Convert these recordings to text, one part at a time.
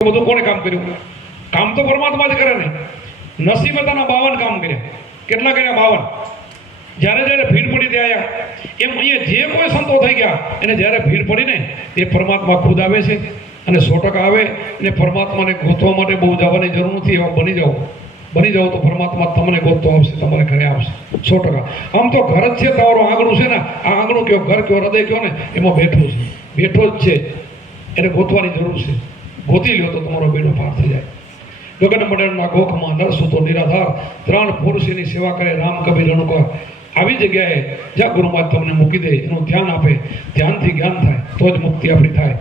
બધું કોણે કામ કર્યું? કામ તો પરમાત્મા જ કરે ને. નસીબે તાના 52 કામ કર્યા. કેટલા કર્યા? 52. જ્યારે જ્યારે ભીડ પડી ત્યાં આવ્યા. એમ અહીંયા જે કોઈ સંતો થઈ ગયા એને જ્યારે ભીડ પડી ને એ પરમાત્મા ખુદ આવે છે અને 100% આવે. અને પરમાત્માને ગોતવા માટે બહુ જવાની જરૂર નથી. એવા બની જાઓ તો પરમાત્મા તમને ગોતતો આવશે, તમારે ઘરે આવશે 100%. આમ તો ઘર જ છે, તમારું આંગણું છે ને, આ આંગણું કયો, ઘર કયો, હૃદય કયો ને, એમાં બેઠો જ છે. એને ગોતવાની જરૂર છે. ગોતી લ્યો તો તમારો બેડો પાર થઈ જાય. ગગન મંડળના ગોખમાં નરસુતો નિરાધાર 3 પુરુષની સેવા કરે રામ કબીર અનુકર. આવી જગ્યાએ જ્યાં ગુરુમાં તમને મૂકી દે, એનું ધ્યાન આપે, ધ્યાનથી જ્ઞાન થાય તો જ મુક્તિ આપણી થાય.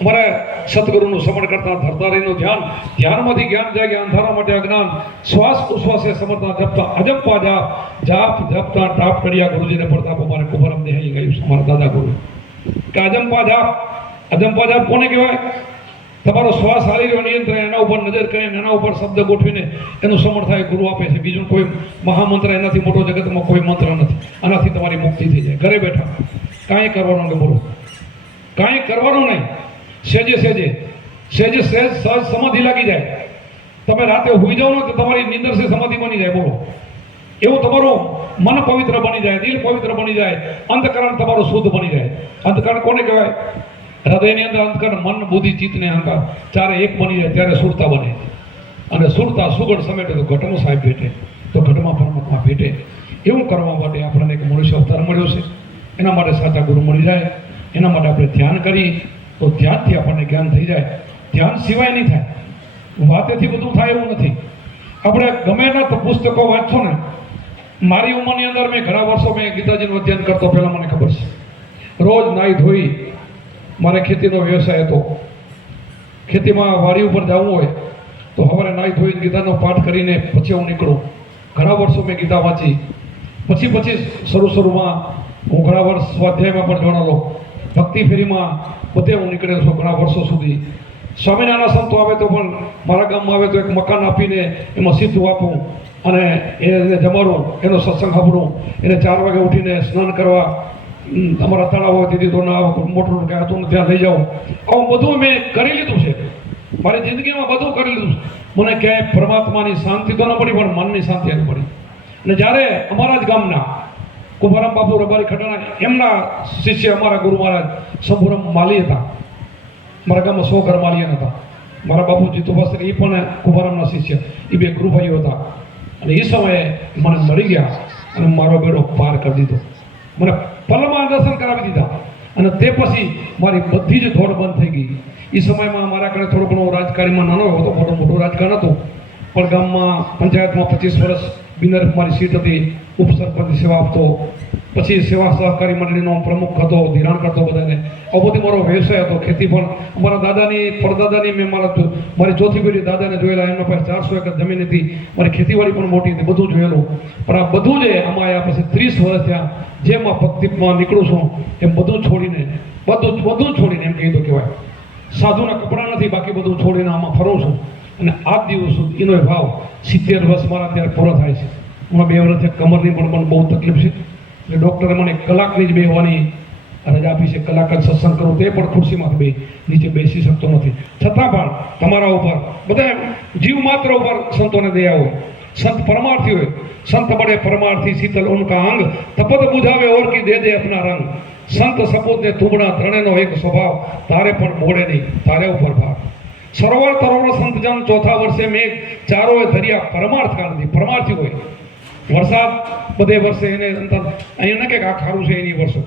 અમારા સદગુરુનું સમરણ કરતા ધરતારીનું ધ્યાનમાંથી જ્ઞાન જાય, અંધારા માટે અજ્ઞાન, શ્વાસ ઉશ્વાસે સમરતા જપતા અજપા જાપ જપતા ટાપ કર્યા ગુરુજીને પ્રતાપ. અમારે કુંભારામ દેહાઈ ગયું છે અમારા દાદા ગુરુ કે અજંપા જાપ કોને કહેવાય? તમારો શ્વાસ હાલી રહ્યો નિયંત્રણ, એના ઉપર નજર કરીને એના ઉપર શબ્દ ગોઠવીને એનું સમર્થ થાય ગુરુ આપે છે. બીજું કોઈ મહામંત્ર એનાથી મોટો જગતમાં કોઈ મંત્ર નથી. આનાથી તમારી મુક્તિ થઈ જાય. ઘરે બેઠા કાંઈ કરવાનું નહીં. બોલો, કાંઈ કરવાનું નહીં. સહેજ સહજ સમાધિ લાગી જાય. તમે રાતે હોઈ જાઓ ને તો તમારી નીંદર છે સમાધિ બની જાય. બોલો, એવું તમારું મન પવિત્ર બની જાય, દિલ પવિત્ર બની જાય, અંતકરણ તમારું શુદ્ધ બની જાય. અંતકરણ કોને કહેવાય? હૃદયની અંદર અંતકરણ મન બુદ્ધિ ચિત્ત ને અહંકાર ચારે એક બની જાય ત્યારે સુરતા બને. અને સુરતા સુગઢ સમેટે તો ઘટમાં સાહેબ ભેટે, તો ઘટમાં પરમાત્મા ભેટે. એવું કરવા માટે આપણને એક મનુષ્ય અવતાર મળ્યો છે. એના માટે સાચા ગુરુ મળી જાય. એના માટે આપણે ધ્યાન કરીએ તો ધ્યાનથી આપણને જ્ઞાન થઈ જાય. ધ્યાન સિવાય નહીં થાય. વાતેથી બધું થાય એવું નથી. આપણે ગમે એના પુસ્તકો વાંચશો ને. મારી ઉંમરની અંદર મેં ઘણા વર્ષો મેં ગીતાજીનું અધ્યયન કરતો. પહેલાં મને ખબર છે, રોજ નાહી ધોઈ, મારે ખેતીનો વ્યવસાય હતો. ખેતીમાં વાડી ઉપર જવું હોય તો સવારે નાહી ધોઈને ગીતાનો પાઠ કરીને પછી હું નીકળું. ઘણા વર્ષો મેં ગીતા વાંચી. પછી શરૂમાં હું ઘણા વર્ષ સ્વાધ્યાયમાં પણ જોડાલો. ભક્તિ ફેરીમાં બધે હું નીકળેલો છું ઘણા વર્ષો સુધી. સ્વામિનારાયણ સંતો આવે તો પણ મારા ગામમાં આવે તો એક મકાન આપીને એમાં સીધું આપું અને એને જમાડું, એનો સત્સંગ સાંભળું, એને 4 વાગે ઉઠીને સ્નાન કરવા અમારા તળાવ હોય તેથી તો ના મોટું કે હતું ત્યાં લઈ જાઉં. આવું બધું મેં કરી લીધું છે. મારી જિંદગીમાં બધું કરી લીધું છે. મને ક્યાંય પરમાત્માની શાંતિ તો ન પડી, પણ મનની શાંતિ ન પડી. અને જ્યારે અમારા જ ગામના કુંભારામ બાપુ રબારી ખટાણા, એમના શિષ્ય અમારા ગુરુ મહારાજ શંભુરામ માલી હતા. મારા ગામમાં 100 ઘર માલિયાન હતા. મારા બાપુ જીતુભાસ્કર એ પણ કુંભારામના શિષ્ય. એ 2 ગુરુભાઈઓ હતા. અને એ સમયે મને મળી ગયા અને મારો બેડો પાર કરી દીધો. મને પલમાં દર્શન કરાવી દીધા. અને તે પછી મારી બધી જ દોડ બંધ થઈ ગઈ. એ સમયમાં મારા ઘરે થોડું ઘણું રાજકારીમાં નાનો હતો, મોટું રાજકારણ હતું. પણ ગામમાં પંચાયતમાં 25 વર્ષ બિનર મારી સીટ હતી. ઉપસરપંચની સેવા આપતો. પછી સેવા સહકારી મંડળીનો પ્રમુખ હતો, ધિરાણ કરતો બધાને. આ બધી મારો વ્યવસાય હતો. ખેતી પણ અમારા દાદાની પરદાદાની મેં મારી ચોથી પેઢી દાદાને જોયેલા. એમના પાસે 400 એકર જમીન હતી. મારી ખેતીવાડી પણ મોટી હતી. બધું જોયેલું. પણ આ બધું જે આમાં આવ્યા પછી 30 વર્ષ થયા, જેમ આ ભક્તિમાં નીકળું છું એમ બધું છોડીને એમ કીધું કહેવાય. સાધુના કપડાં નથી, બાકી બધું છોડીને આમાં ફરું છું. અને આ દિવસ સુધી એનો ભાવ 70 વર્ષ મારા ત્યારે પૂરો થાય છે. હમણાં 2 વર્ષથી કમરની પણ બહુ તકલીફ છે. એટલે ડૉક્ટરે મને કલાકની જ બેસવાની રજા આપી છે. કલાક જ સત્સંગ કરું તે પણ ખુરશીમાંથી નીચે બેસી શકતો નથી. છતાં પણ તમારા ઉપર બધા જીવ માત્ર ઉપર સંતોને દયા હોય. સંત પરમાર્થી હોય. સંત બડે પરમાર્થી શીતલ ઉનકા અંગ, તપત બુઝાવે ઓર કી દે અપના રંગ. સંત સપૂત ને તુમડા ત્રણેનો એક સ્વભાવ, તારે પણ મોડે નહીં, તારે ઉપર ભાવ. સરોવર તરોવર સંતજન ચોથા વર્ષે મેઘ, ચારોએ ધર્યા પરમાર્થ કાળથી. પરમાર્થી હોય. વરસાદ બધે વર્ષે એને અંતર અહીંયા ન કે આ ખારું છે એની વર્ષો.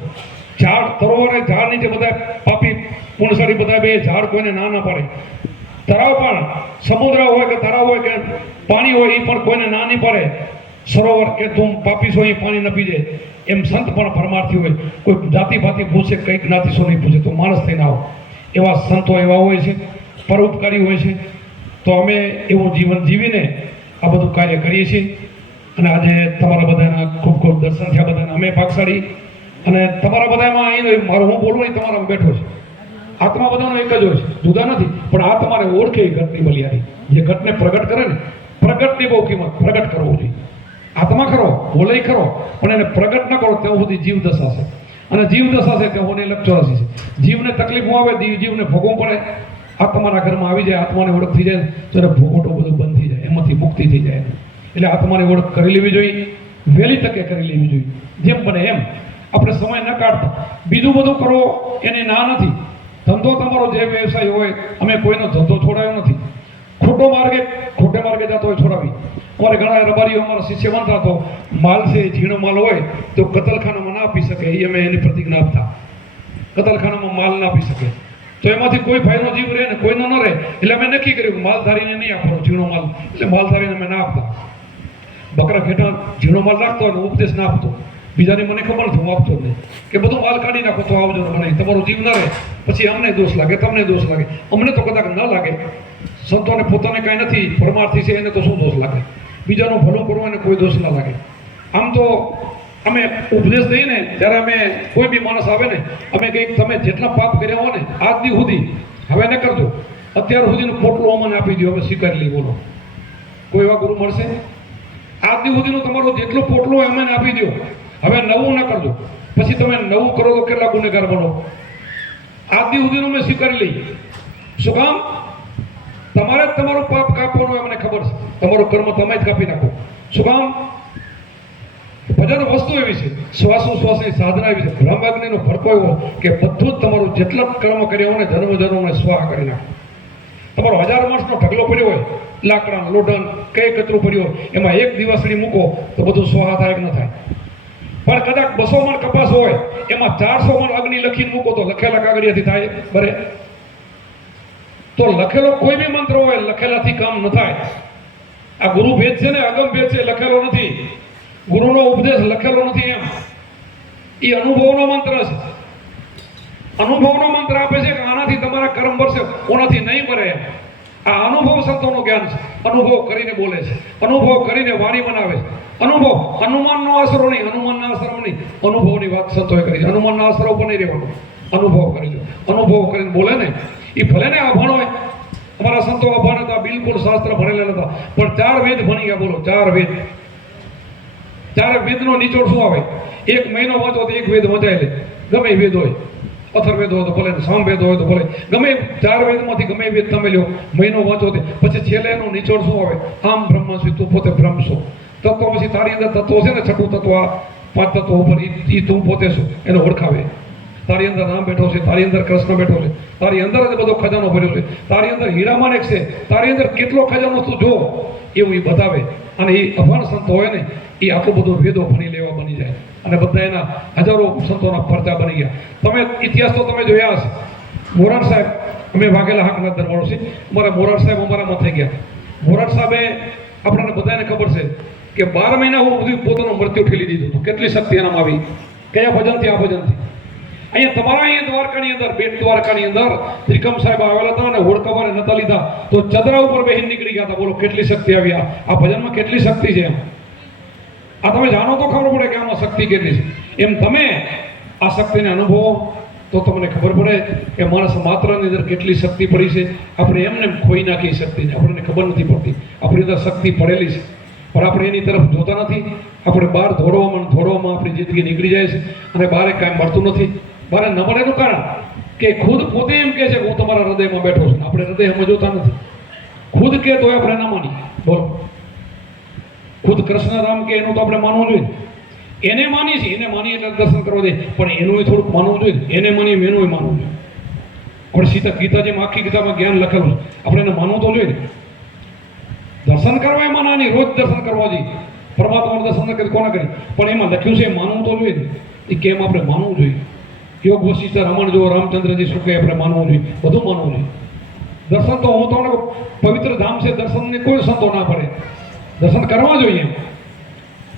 ઝાડ તરોવરે ઝાડ નીચે બધા પાપી પુણસારી બધા બે ઝાડ કોઈને ના પાડે. તળાવ પણ સમુદ્ર હોય કે તળાવ હોય કે પાણી હોય એ પણ કોઈને ના નહીં પડે. સરોવર કે તું પાપી છો એ પાણી ન પીજે. એમ સંત પણ પરમાર્થી હોય. કોઈ જાતિ ભાતિ પૂછે, કઈ જ્ઞાતિ છો નહીં પૂછે, તો માણસ થઈને આવો. એવા સંતો એવા હોય છે, પરોપકારી હોય છે. તો અમે એવું જીવન જીવીને આ બધું કાર્ય કરીએ છીએ. અને આજે તમારા બધાના ખૂબ ખૂબ દર્શન થયા. બધાને અમે ભાગશાળી. અને તમારા બધામાં અહીં મારું હું બોલવું નહીં, તમારામાં બેઠો છે. આત્મા બધાનો એક જ હોય છે, જુદા નથી. પણ આ તમારે ઓળખે ઘટની બલિયારી. જે ઘટને પ્રગટ કરે ને, પ્રગટની બહુ કિંમત. પ્રગટ કરવો જોઈએ. આત્મા ખરો, બોલે ખરો, પણ એને પ્રગટ ન કરો ત્યાં સુધી જીવ દશા છે. અને જીવ દશા છે ત્યાં સુધી લક્ષ 84 છે. જીવને તકલીફો આવે, જીવને ભોગવવું પડે. આ તમારા ઘરમાં આવી જાય, આત્માની ઓળખ થઈ જાય તો એને ભોગવટો બધું બંધ થઈ જાય, એમાંથી મુક્તિ થઈ જાય. એટલે આત્માની ઓળખ કરી લેવી જોઈએ, વહેલી તકે કરી લેવી જોઈએ, જેમ બને એમ. આપણે સમય ન કાઢતા બીજું બધું કરો એની ના નથી. ધંધો તમારો જે વ્યવસાય હોય, અમે કોઈનો ધંધો છોડાયો નથી. ખોટે માર્ગે જતો હોય છોડાવી. અમારે ઘણા રબારીઓ અમારા શિષ્ય બનતા તો માલ છે, ઝીણો માલ હોય તો કતલખાનામાં ના આપી શકે, એ અમે એની પ્રતિજ્ઞા આપતા. કતલખાનામાં માલ ના આપી શકે તો એમાંથી કોઈ ભાઈનો જીવ રહે ને કોઈનો ન રહે, એટલે અમે નક્કી કર્યું કે માલધારીને નહીં આપવાનો ઝીણો માલ, એટલે માલધારીને અમે ના આપતા. બકરા ઘેટા ઝીણો માલ રાખતો હોય ઉપદેશ ના આપતો. બીજાની મને ખબર નથી, હું આપતો જ નહીં કે બધું માલ કાઢી નાખો તો આવજો મને, તમારો જીવ ના રહે પછી અમને દોષ લાગે, તમને દોષ લાગે. અમને તો કદાચ ન લાગે, સંતોને પોતાને કાંઈ નથી, પરમાર્થી છે એને તો શું દોષ લાગે? બીજાનું ભલું કરવું એને કોઈ દોષ ના લાગે. આમ તો અમે ઉપદેશ દઈએ ને ત્યારે અમે કોઈ બી માણસ આવે ને અમે કંઈક તમે જેટલા પાપ કર્યા હોય ને આજ દી સુધી હવે ન કરજો, અત્યાર સુધીનું પોટલું અમને આપી દો, અમે સ્વીકારી લઈ. બોલો કોઈ એવા ગુરુ મળશે? આજ દી સુધીનું તમારું જેટલું પોટલું હોય અમને આપી દો, હવે નવું ના કરજો. પછી તમે નવું કરો તો કેટલા ગુનેગાર બનો. આજ દી સુધીનું મેં સ્વીકારી લઈ. શું કામ? તમારે જ તમારું પાપ કાપવાનું હોય, મને ખબર છે. તમારું કર્મ તમે જ કાપી નાખો. શું કામ? બધાની વસ્તુ એવી છે, શ્વાસોશ્વાસની સાધના એવી છે, બ્રહ્માગ્નિનો ભડકો એવો કે બધું જ તમારું જેટલા કર્મ કર્યા હોય ને જન્મને સ્વાહ કરી નાખો. તમારો 1000 વર્ષનો ઢગલો પડ્યો હોય, લાકડા લોઢન કઈ કચરું પડ્યો હોય, એમાં એક દિવસડી મૂકો તો બધું સ્વાહ થાય કે ન થાય? પણ કદાચ 200 મણ કપાસ હોય, એમાં 400 મણ અગ્નિ લખીને મૂકો તો લખેલા કાગળિયાથી થાય બરે? તો લખેલો કોઈ બી મંત્ર હોય, લખેલાથી કામ ન થાય. આ ગુરુ ભેદ છે ને, અગમ ભેદ છે, લખેલો નથી. ગુરુનો ઉપદેશ લખેલો નથી. એમ એ અનુભવનો મંત્ર છે. અનુભવનો મંત્ર આપે છે કે આનાથી તમારા કર્મ ભરશે, ઓનાથી નહીં ભરે. આ અનુભવ સંતોનું જ્ઞાન છે. અનુભવ કરીને બોલે છે, અનુભવ કરીને વાણી બનાવે છે. અનુભવ હનુમાનનો આશરો નહીં, હનુમાનના આશ્રમ નહીં, અનુભવની વાત સંતોએ કરી. હનુમાનના આશરો ઉપર નહીં રહેવાનું, અનુભવ કરી લો. અનુભવ કરીને બોલે ને એ ભલે ને અભણ હોય. અમારા સંતો અભણ હતા, બિલકુલ શાસ્ત્ર ભણેલા હતા, પણ 4 વેદ ભણી ગયા. બોલો 4 વેદ. 4 વેદનો નિચોડ શું આવે? 1 મહિનો વાંચો તો 1 વેદ વંચાય લે, ગમે એ વેદ હોય. અથર્વવેદ હોય તો ભલે, સામવેદ હોય તો ભલે, ગમે 4 વેદમાંથી ગમે વેદ તમે લ્યો, મહિનો વાંચો તે પછી છેલ્લે એનો નિચોડ શું આવે? આમ બ્રહ્મસ્મિ, તું પોતે બ્રહ્મ છો. તત્વ પછી તારી અંદર તત્વો છે ને, 6ઠું તત્વ, આ 5 તત્વો ઉપર એ તું પોતે શું એને ઓળખાવે. તારી અંદર રામ બેઠો છે, તારી અંદર કૃષ્ણ બેઠો છે, તારી અંદર જ બધો ખજાનો ભર્યો છે, તારી અંદર હીરામાણેક છે, તારી અંદર કેટલો ખજાનો તું જો, એવું એ બતાવે. અને એ અભણ સંત હોય ને એ આટલું બધું વેદો ભણી લેવા બની જાય. અને બધા એના હજારો સંતોના પરચા બની ગયા. તમે ઇતિહાસ તો તમે જોયા હશે. મોરાર સાહેબ, અમે વાઘેલા હાકના દરવાળો છે, અમારા મોરાર સાહેબ અમારામાં થઈ ગયા. મોરાર સાહેબે આપણને બધાને ખબર છે કે 12 મહિના સુધી પોતાનું મૃત્યુ ઠેલી દીધું હતું. કેટલી શક્તિ એનામાં આવી! કયા ભજનથી? આ ભજનથી. અહીંયા તમારા અહીંયા દ્વારકાની અંદર, બેટ દ્વારકાની અંદર ત્રિકમ સાહેબ આવેલા હતા અને હોડકાવારે નતા લીધા તો ચદરા ઉપર બેહીને નીકળી ગયા હતા. બોલો કેટલી શક્તિ આવી! આ ભજનમાં કેટલી શક્તિ છે! એમ આ તમે જાણો તો ખબર પડે કે આમાં શક્તિ કેટલી છે. એમ તમે આ શક્તિને અનુભવો તો તમને ખબર પડે કે માણસ માત્રની અંદર કેટલી શક્તિ પડી છે. આપણે એમને ખોઈ નાખી શક્તિને, આપણને ખબર નથી પડતી. આપણી અંદર શક્તિ પડેલી છે પણ આપણે એની તરફ જોતા નથી. આપણે બહાર દોડવામાં આપણી જિંદગી નીકળી જાય છે અને બહાર કાંઈ મળતું નથી. બહાર ન મળેનું કારણ કે ખુદ પોતે એમ કહે છે કે હું તમારા હૃદયમાં બેઠો છું. આપણે હૃદય અમે જોતા નથી. ખુદ કે તો આપણે ના માની. બોલો, ખુદ કૃષ્ણ રામ કે એનું તો આપણે માનવું જોઈએ. એને માની છે, એને માની એટલે દર્શન કરવા દે, પણ એનું થોડુંક માનવું જોઈએ. એને માની એનું માનવું જોઈએ. પણ સીતા ગીતાજીમાં, આખી ગીતામાં જ્ઞાન લખેલું છે, આપણે એને માનવું તો જોઈએ. દર્શન કરવા એમાં નાની, રોજ દર્શન કરવા જોઈએ. પરમાત્માનું દર્શન ન કરી કોને કરી, પણ એમાં લખ્યું છે માનવું તો જોઈએ. એ કેમ આપણે માનવું જોઈએ? યોગ વશિષ્ઠ રમણ જો રામચંદ્રજી શું કહે આપણે માનવું જોઈએ, બધું માનવું જોઈએ. દર્શન તો હું તમને પવિત્ર ધામ છે, દર્શનને કોઈ સંતો ના પડે. દર્શન કરવા જોઈએ.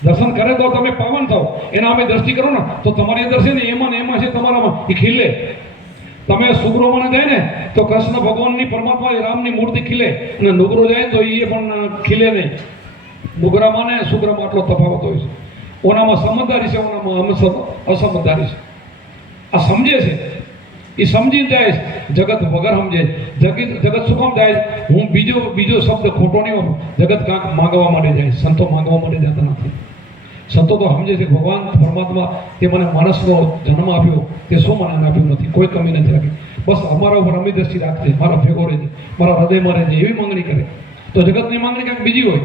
દર્શન કરે તો તમે પાવન થાવ. એના અમે દ્રષ્ટિ કરો ને તો તમારી અંદર છે ને એમાં છે તમારામાં એ ખીલે. તમે સુગ્રોમાં જાય ને તો કૃષ્ણ ભગવાનની, પરમાત્મા રામની મૂર્તિ ખીલે, અને નુગરો જાય તો એ પણ ખીલે નહીં. નુગરામાં ને સુગ્રામાં આટલો તફાવત હોય છે. ઓનામાં સમજદારી છે, ઓનામાં અસમજદારી છે. આ સમજે છે, એ સમજીને જાય છે. જગત વગર સમજે. જગત શું કામ જાય? હું બીજો શબ્દ ખોટો નહીં. જગત કાંક માંગવા માટે જાય, સંતો માંગવા માટે જતા નથી. સંતો તો સમજે છે ભગવાન પરમાત્મા તે મને માણસનો જન્મ આપ્યો, તે શું મને આપ્યું નથી, કોઈ કમી નથી રાખી. બસ અમારા ઉપર અમી દ્રષ્ટિ રાખજે, મારા ભેગો રહેજે, મારા હૃદયમાં રહેજે, એવી માંગણી કરે. તો જગતની માંગણી કંઈક બીજી હોય.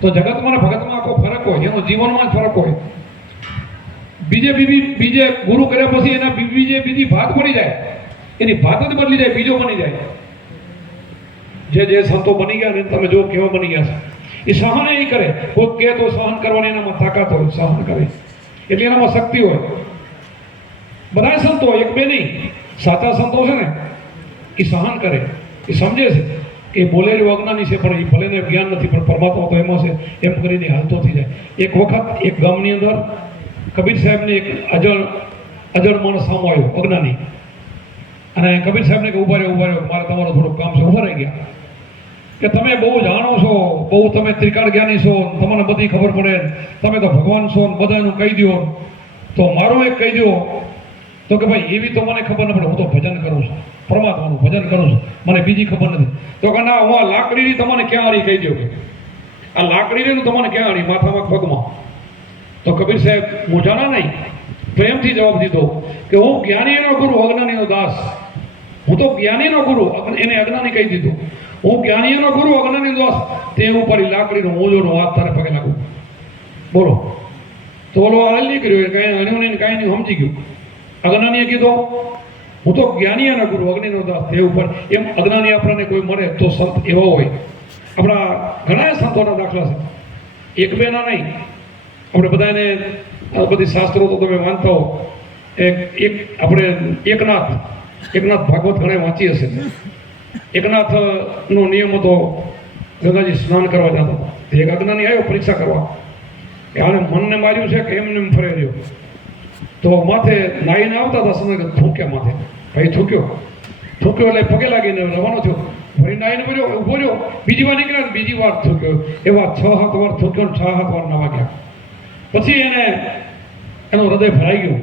તો જગતમાં અને ભગતમાં આખો ફરક હોય, એનો જીવનમાં જ ફરક હોય. બીજે ગુરુ કર્યા પછી એના બીજી ભાત પડી જાય, એની ભાત જ બદલી જાય, બીજો બની જાય. જે સંતો બની ગયા ને તમે જો કેવા બની ગયા છે. એ સહન એ કરે, કોઈ કહે તો સહન કરવાની એનામાં તાકાત હોય, સહન કરે એટલે એનામાં શક્તિ હોય. બધા સંતો એક બે નહીં, સાચા સંતો છે ને એ સહન કરે, એ સમજે છે કે બોલેલું અજ્ઞાની છે પણ એ ભલેને જ્ઞાન નથી પણ પરમાત્મા તો એમાં છે, એમ કરીને હાલતો થઈ જાય. એક વખત એક ગામની અંદર કબીર સાહેબને એક અજળ માણસ સામો આવ્યો, અજ્ઞાની. અને કબીર સાહેબને કે ઉભા રહ્યો મારે તમારું થોડુંક કામ છે. ઉભા રહી ગયા કે તમે બહુ જાણો છો, બહુ તમે ત્રિકાળ જ્ઞાની છો, તમને બધી ખબર પડે, તમે તો ભગવાન છો, બધાનું કહી દો. તો મારું એક કહી દો. તો કે ભાઈ એવી તો મને ખબર ન પડે, હું તો ભજન કરું છું, પરમાત્માનું ભજન કરું છું, મને બીજી ખબર નથી. તો કે ના, હું આ લાકડીની તમને ક્યાં આડી કહી દો, કે આ લાકડીની તમને ક્યાં આડી, માથામાં પગમાં. તો કબીર સાહેબ મૂંઝાણા નહીં, પ્રેમથી જવાબ દીધો કે હું જ્ઞાનીનો ગુરુ, અજ્ઞાનીનો દાસ. હું તો જ્ઞાનીનો ગુરુ, એને અજ્ઞાની કહી દીધું. હું જ્ઞાનીનો ગુરુ, અજ્ઞાનીનો દાસ. તે ઉપર લાકડીનો મોજોનો હાથ તારે પગે લાગુ. બોલો. તો બોલો હાલ નહીં કર્યું, કાંઈ નહીં સમજી ગયું. અજ્ઞાનીએ કીધું હું તો જ્ઞાની અને ગુરુ, અગ્નિનો દાસ. તે ઉપર એમ અજ્ઞાની આપણને કોઈ મળે તો સંત એવો હોય. આપણા ઘણા સંતોના દાખલા છે, એક બે ના નહીં. આપણે બધાને બધી શાસ્ત્રો તો તમે માનતા હો. આપણે એકનાથ ભાગવત ઘણા વાંચી હશે. એકનાથનો નિયમ હતો, ગંગાજી સ્નાન કરવા જતો. એક અજ્ઞાની આવ્યો પરીક્ષા કરવા કે આને મનને માર્યું છે કે એમને ફરે રહ્યો. તો માથે નાહીને આવતા હતા સમય થૂક્યા, માથે ભાઈ થૂક્યો એટલે પગે લાગીને રવાનો થયો. ફરી નાહીને ભર્યો, ઉભો રહ્યો, બીજી વાર નીકળ્યા, બીજી વાર થૂક્યો. એવા 6-7 વાર થૂક્યો, 6-7 વાર નવા ગયા. પછી એનું હૃદય ભરાઈ ગયું,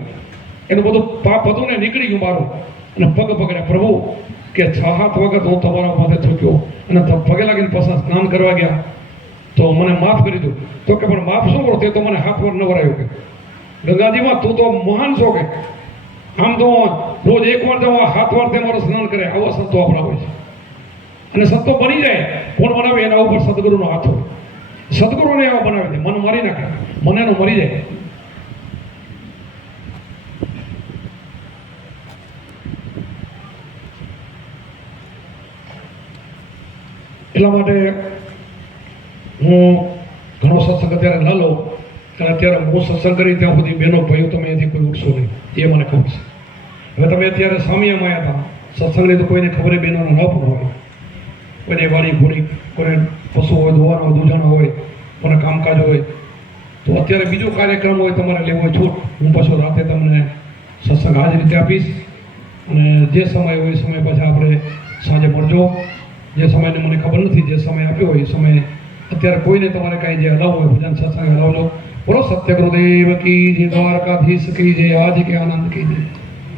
એનું બધું પાપ હતું ને નીકળી ગયું મારું. અને પગ પકડ્યા, પ્રભુ કે 6-7 વખત હું તમારા માથે થૂક્યો અને પગે લાગીને પાછા સ્નાન કરવા ગયા, તો મને માફ કરી દો. તો કે પણ માફ શું કરો, તે તો મને 7 વાર ન વરાયો. કે ગંગાજીમાં તું તો મહાન છો, કે આમ તો રોજ 1 વાર જાઉં, 7 વાર તે મારું સ્નાન કરે. આવા સંતો આપણા હોય છે. અને સંતો બની જાય, કોણ બનાવે? એના ઉપર સદગુરુનો હાથ હોય. સદગુરુને એવા બનાવે છે, મન મારી નાખે, મને એનું મરી જાય. એટલા માટે હું ઘણો સત્સંગ અત્યારે ન લઉં, કારણ અત્યારે હું સત્સંગ કરી ત્યાં સુધી બહેનો ભાઈઓ તમે અહીંથી કોઈ ઉઠશો નહીં, એ મને ખબર છે. હવે તમે અત્યારે સામિયામાં આવ્યા હતા, સત્સંગની તો કોઈને ખબર બહેનોને ન પણ હોય. કોઈને વાડી ઘોડી, કોઈને પશુ હોય, દોવાનો દૂજાણો હોય, કોને કામકાજ હોય. તો અત્યારે બીજો કાર્યક્રમ હોય તમારે લેવો હોય છૂટ, હું પાછો રાતે તમને સત્સંગ આ જ રીતે આપીશ. અને જે સમય હોય એ સમય પછી આપણે સાંજે મળજો. જે સમયને મને ખબર નથી, જે સમય આપ્યો હોય એ સમયે અત્યારે કોઈને તમારે કાંઈ જે હલાવવું હોય ભજન સત્સંગ હલાવજો. બોલો સત્ય ગુરુદેવ કી જય, દ્વારકાધીશ કી જય, આજ કે આનંદ કી જય.